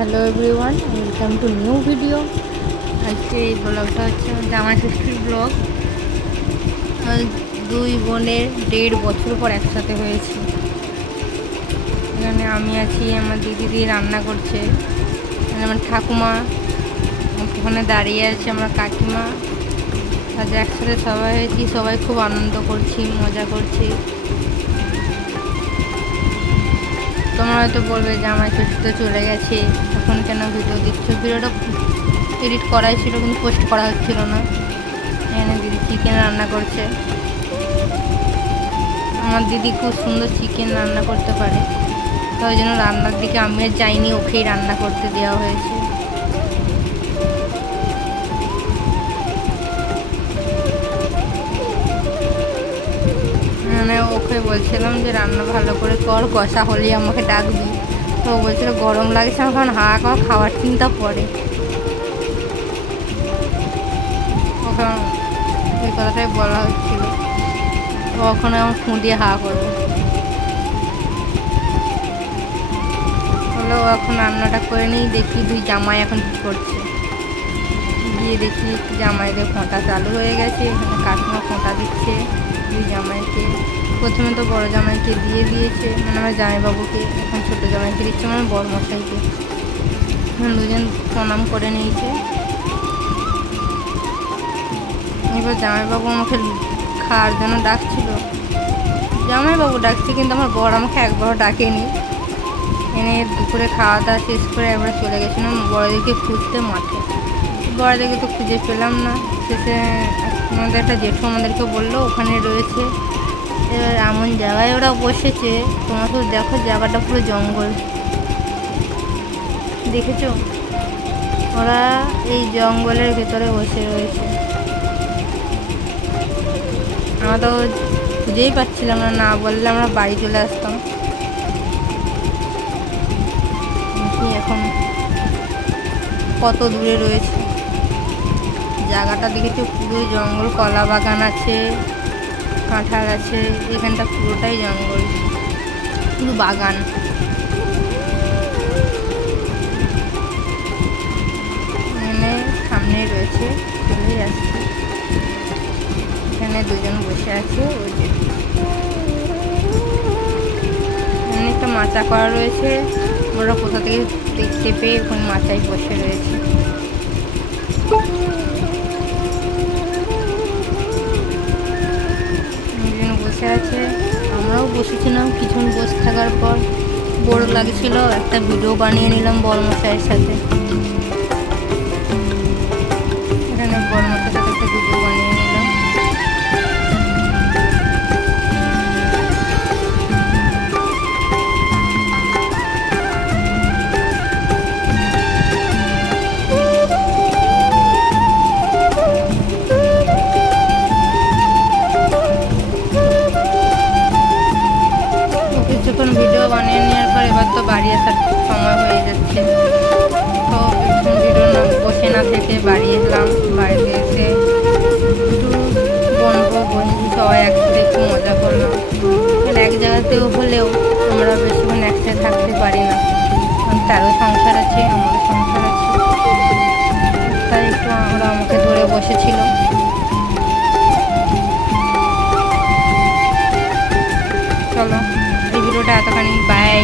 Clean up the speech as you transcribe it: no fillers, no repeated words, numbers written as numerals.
Hello everyone, welcome to new video. আজকে এই ব্লগটা হচ্ছে জামাই ষষ্ঠীর ব্লগ। দুই বোনের 1.5 বছর পর একসাথে হয়েছে। এখানে আমি আছি, আমার দিদি রান্না করছে, আমার ঠাকুমা ওখানে দাঁড়িয়ে আছে, আমরা কাকিমা। আজ একসাথে সবাই হয়েছি, সবাই খুব আনন্দ করছি, মজা করছি। তোমরা হয়তো বলবে জামাই ষষ্ঠী তো চলে গেছে, এখন কেন ভিডিও দিচ্ছ? ভিডিওটা এডিট করাই ছিল কিন্তু পোস্ট করা হচ্ছিল না। এখানে দিদি চিকেন রান্না করছে। আমার দিদি খুব সুন্দর চিকেন রান্না করতে পারে, তো ওই জন্য রান্নার দিকে আমি আর যাইনি, ওকেই রান্না করতে দেওয়া হয়েছে। মানে ওকে বলছিলাম যে রান্না ভালো করে কর, কষা হলেই আমাকে ডাকবি। তো বলছিল গরম লাগছে, এখন আমার খাওয়ার চিন্তা পড়ে। ওকে এই কথাটাই বলা হচ্ছিল, তো ওখানে আমার ফুঁ দিয়ে করবো হলো। এখন রান্নাটা করে নিই, দেখি দুই জামাই এখন কী করছে। গিয়ে দেখি জামাইদের ফোঁটা চালু হয়ে গেছে, এখানে কাকিমা ফোঁটা দিচ্ছে দুই জামাইকে। প্রথমে তো বড় জামাইকে দিয়ে দিয়েছে, মানে আমার জামাইবাবুকে, এখন ছোটো জামাইকে দিচ্ছে, মানে বড় মশাইকে। দুজন প্রণাম করে নিয়েছে। এবার জামাইবাবু আমাকে খাওয়ার জন্য ডাকছিল, জামাইবাবু ডাকছে, কিন্তু আমার বর আমাকে একবারও ডাকেনি। এনে দুপুরে খাওয়া দাওয়া শেষ করে একবার চলে গেছিলাম বড়দিকে খুঁজতে মাঠে। বড়দিকে তো খুঁজে পেলাম না। শেষে আমাদের একটা জেঠু আমাদেরকে বললো ওখানে রয়েছে। এবার এমন জায়গায় ওরা বসেছে, তোমরা তো দেখো, জায়গাটা পুরো জঙ্গল। দেখেছো, ওরা এই জঙ্গলের ভেতরে বসে রয়েছে। আমরা তো খুঁজেই পাচ্ছিলাম না, না বললে আমরা বাড়ি চলে আসতাম। এখন কত দূরে রয়েছে জায়গাটা, দেখেছো পুরো জঙ্গল, কলা বাগান আছে, কাঁঠাল আছে, এখানটা পুরোটাই জঙ্গল, পুরো বাগান। এখানে সামনেই রয়েছে, চলেই আসছে। এখানে দুজন বসে আছে, ওই যে এখানে একটা মাচা করা রয়েছে, ওরা কোথা থেকে দেখতে পেয়ে ওখানে মাচায় বসে রয়েছে। বসে আছে, আমরাও বসেছিলাম। কিছুক্ষণ বসে থাকার পর বোর লাগছিল, একটা ভিডিও বানিয়ে নিলাম বড়মশাইয়ের সাথে। এখানে বড়মশাইয়ের সাথে একটা ভিডিও বানিয়ে নিলাম। কিছুক্ষণ ভিডিও বানিয়ে নেওয়ার পর এবার তো বাড়ি আসার সময় হয়ে যাচ্ছে, তো কিছুক্ষণ ভিডিও না বসে না থেকে বাড়ি এলাম। বাড়িতে এসে একটু বন্ধু সবাই একসাথে একটু মজা করলাম। মানে এক জায়গাতেও হলেও আমরা বেশিক্ষণ একসাথে থাকতে পারি না, কারণ তারও সংসার আছে, আমারও সংসার আছে, তাই একটু আমরা আমাকে ধরে বসেছিল। চলো, এই ভিডিওটা এতখানি, বাই।